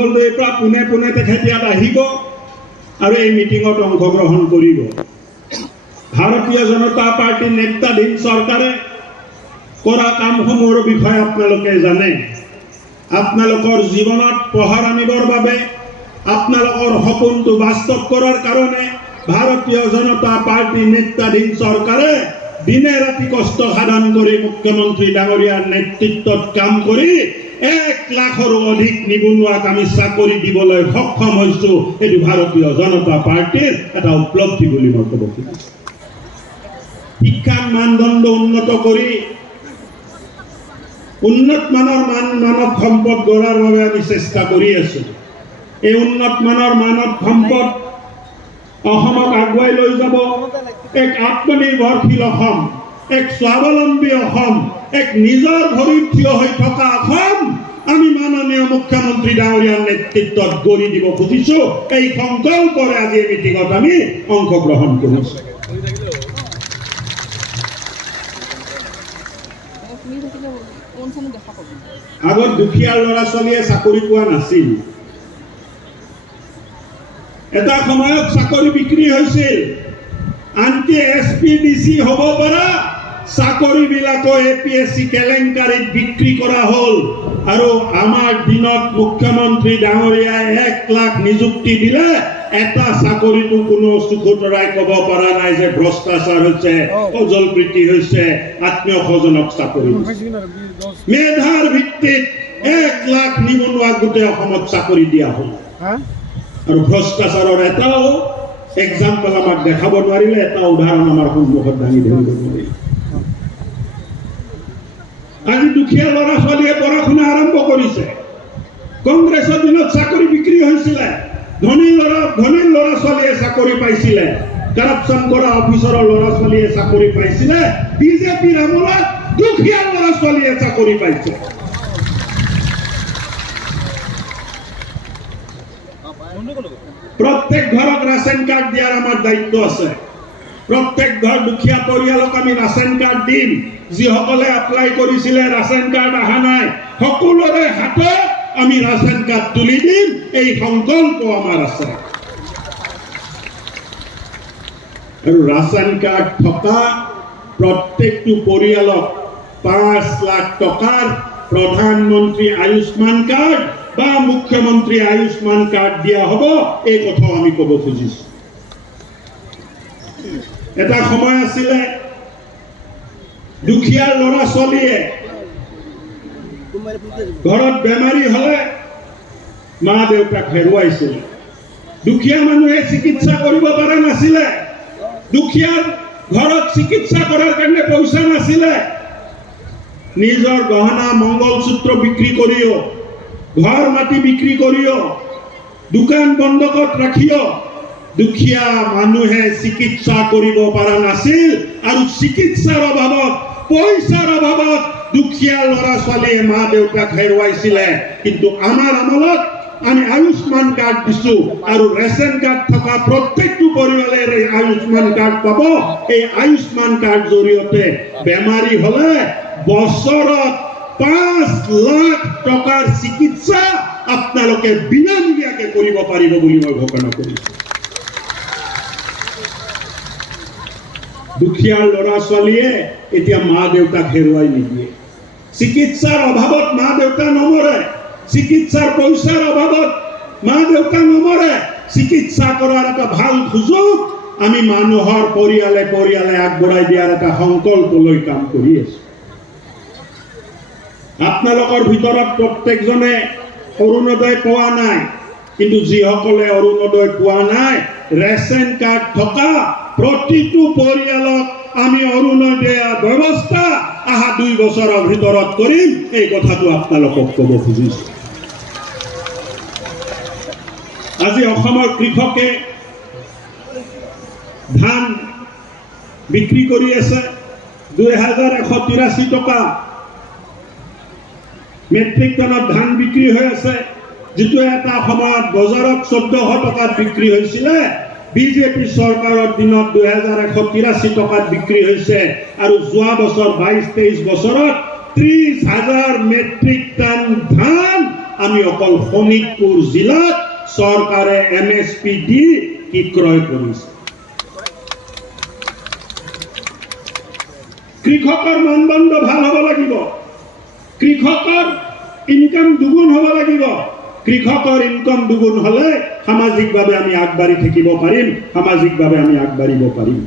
মঙলদৈৰ পৰা পোনে পোনে তেখেত ইয়াত আহিব আৰু এই মিটিঙত অংশগ্ৰহণ কৰিব। ভাৰতীয় জনতা পাৰ্টিৰ নেতৃত্বাধীন চৰকাৰে কৰা কামসমূহৰ বিষয়ে আপোনালোকে জানে। আপোনালোকৰ জীৱনত পোহৰ আনিবৰ বাবে, আপোনালোকৰ সপোনটো বাস্তৱ কৰাৰ কাৰণে ভাৰতীয় জনতা পাৰ্টিৰ নেতৃত্বাধীন চৰকাৰে দিনে ৰাতি কষ্ট সাধন কৰি মুখ্যমন্ত্ৰী ডাঙৰীয়াৰ নেতৃত্বত কাম কৰি 1 লাখৰো অধিক নিবনুৱাক আমি চাকৰি দিবলৈ সক্ষম হৈছো। এইটো ভাৰতীয় জনতা পাৰ্টিৰ এটা উপলব্ধি বুলি মই ক'ব খুজিছো। শিক্ষাৰ মানদণ্ড উন্নত কৰি উন্নত মানৰ মানৱ সম্পদ গঢ়াৰ বাবে আমি চেষ্টা কৰি আছো। এই উন্নত মানৰ মানৱ সম্পদ অসমক আগুৱাই লৈ যাব এক আত্মনিৰ্ভৰশীল অসম, এক স্বাৱলম্বী অসম, এক নিজৰ ভৰিত থিয় হৈ থকা অসম আমি মাননীয় মুখ্যমন্ত্ৰী ডাঙৰীয়াৰ নেতৃত্বত গঢ়ি দিব খুজিছো। এই সংকল্পৰে আজি এই মিটিঙত আমি অংশগ্ৰহণ কৰিছো। আগত দুখীয়া ল'ৰা ছোৱালীয়ে চাকৰি পোৱা নাছিল। এটা সময়ত চাকৰি বিক্ৰী হৈছিল, আনকি SPDC হ'ব পৰা চাকৰিবিলাকো APSC কেলেংকাৰীত বিক্ৰী কৰা হ'ল। আৰু আমাৰ দিনত মুখ্যমন্ত্ৰী ডাঙৰীয়াই 1 লাখ নিযুক্তি দিলে এটা চাকৰিটো কোনো চুকুতৰাই ক'ব পৰা নাই যে ভ্ৰষ্টাচাৰ হৈছে, অজলপ্ৰীতি হৈছে, আত্মীয় স্বজনক চাকৰি। মেধাৰ ভিত্তিত 1 লাখ নিবনুৱাক গোটেই অসমত চাকৰি দিয়া হ'ল। আৰু ভ্ৰষ্টাচাৰৰ এটাও এক্সাম্পল আমাক দেখাব নোৱাৰিলে, এটা উদাহৰণ আমাৰ সন্মুখত দাঙি ধৰিব নোৱাৰিলে। আজি দুখীয়া ল'ৰা ছোৱালীয়ে পঢ়া শুনা আৰম্ভ কৰিছে। কংগ্ৰেছৰ দিনত চাকৰি বিক্ৰী হৈছিলে, ধনী ল'ৰা ছোৱালীয়ে চাকৰি পাইছিলে, কাৰাপশ্যন কৰা অফিচাৰৰ ল'ৰা ছোৱালীয়ে চাকৰি পাইছিলে। বিজেপিৰ আমোলত দুখীয়া ল'ৰা ছোৱালীয়ে চাকৰি পাইছে। প্ৰত্যেক ঘৰত ৰেচন কাৰ্ড দিয়াৰ আমাৰ দায়িত্ব আছে। প্ৰত্যেক ঘৰ দুখীয়া পৰিয়ালক আমি ৰেচন কাৰ্ড দিম। যিসকলে এপ্লাই কৰিছিলে ৰেচন কাৰ্ড অহা নাই, সকলোৰে হাতত আমি ৰেচন কাৰ্ড তুলি দিম। এই সংকল্প আমাৰ আছে। আৰু ৰেচন কাৰ্ড থকা প্ৰত্যেকটো পৰিয়ালক 5 লাখ টকাৰ প্ৰধানমন্ত্ৰী আয়ুষ্মান কাৰ্ড বা মুখ্যমন্ত্ৰী আয়ুষ্মান কাৰ্ড দিয়া হ'ব। এই কথাও আমি ক'ব খুজিছো। এটা সময় আছিলে দুখীয়া ল'ৰা ছোৱালীয়ে ঘৰত বেমাৰী হলে মা দেউতাক হেৰুৱাইছিল। দুখীয়া মানুহে চিকিৎসা কৰিব পৰা নাছিলে। দুখীয়াৰ ঘৰত চিকিৎসা কৰাৰ কাৰণে পইচা নাছিলে। নিজৰ গহনা মংগলসূত্ৰ বিক্ৰী কৰিও, ঘৰ মাটি বিক্ৰী কৰিও, দোকান বন্ধকত ৰাখিও দুখীয়া মানুহে চিকিৎসা কৰিব পৰা নাছিল। আৰু চিকিৎসাৰ অভাৱত, পইচাৰ অভাৱত দুখীয়া ল'ৰা ছোৱালীয়ে মা দেউতাক হেৰুৱাইছিলে। কিন্তু আমাৰ আমলত আমি আয়ুষ্মান কাৰ্ড দিছো আৰু ৰেচন কাৰ্ড থকা প্ৰত্যেকটো পৰিয়ালে আয়ুষ্মান কাৰ্ড পাব। এই আয়ুষ্মান কাৰ্ড জৰিয়তে বেমাৰী হলে বছৰত 5 লাখ টকাৰ চিকিৎসা আপোনালোকে বিনামূলীয়াকৈ কৰিব পাৰিব বুলি মই ঘোষণা কৰিছো। দুখীয়া ল'ৰা ছোৱালীয়ে এতিয়া মা দেউতাক হেৰুৱাই নিদিয়ে। চিকিৎসাৰ অভাৱত মা দেউতা নমৰে, চিকিৎসাৰ পইচাৰ অভাৱত মা দেউতা নমৰে। চিকিৎসা কৰাৰ এটা ভাল সুযোগ আমি মানুহৰ পৰিয়ালে পৰিয়ালে আগবঢ়াই দিয়াৰ এটা সংকল্প লৈ কাম কৰি আছো। আপোনালোকৰ ভিতৰত প্ৰত্যেকজনে অৰুণোদয় পোৱা নাই, কিন্তু যিসকলে অৰুণোদয় পোৱা নাই, ৰেচন কাৰ্ড থকা প্ৰতিটো পৰিয়ালক আমি অৰুণোদয় ব্যৱস্থা অহা 2 বছৰৰ ভিতৰত কৰিম। এই কথাটো আপোনালোকক ক'ব খুজিছো। আজি অসমৰ কৃষকে ধান বিক্ৰী কৰি আছে 2183 টকা মেট্ৰিক টনত ধান বিক্ৰী হৈ আছে। যিটো এটা সময়ত বজাৰত 1400 টকাত বিক্ৰী হৈছিলে, বিজেপি চৰকাৰৰ দিনত 2183 টকাত বিক্ৰী হৈছে। আৰু যোৱা বছৰ 22-23 বছৰত 30,000 মেট্ৰিক টন ধান আমি অকল শোণিতপুৰ জিলাত চৰকাৰে MSP দি কি ক্ৰয় কৰিছে। কৃষকৰ মানদণ্ড ভাল হ'ব লাগিব, কৃষকৰ ইনকাম দুগুণ হ'ব লাগিব। কৃষকৰ ইনকাম দুগুণ হলে সামাজিকভাৱে আমি আগবাঢ়ি থাকিব পাৰিম, সামাজিকভাৱে আমি আগবাঢ়িব পাৰিম।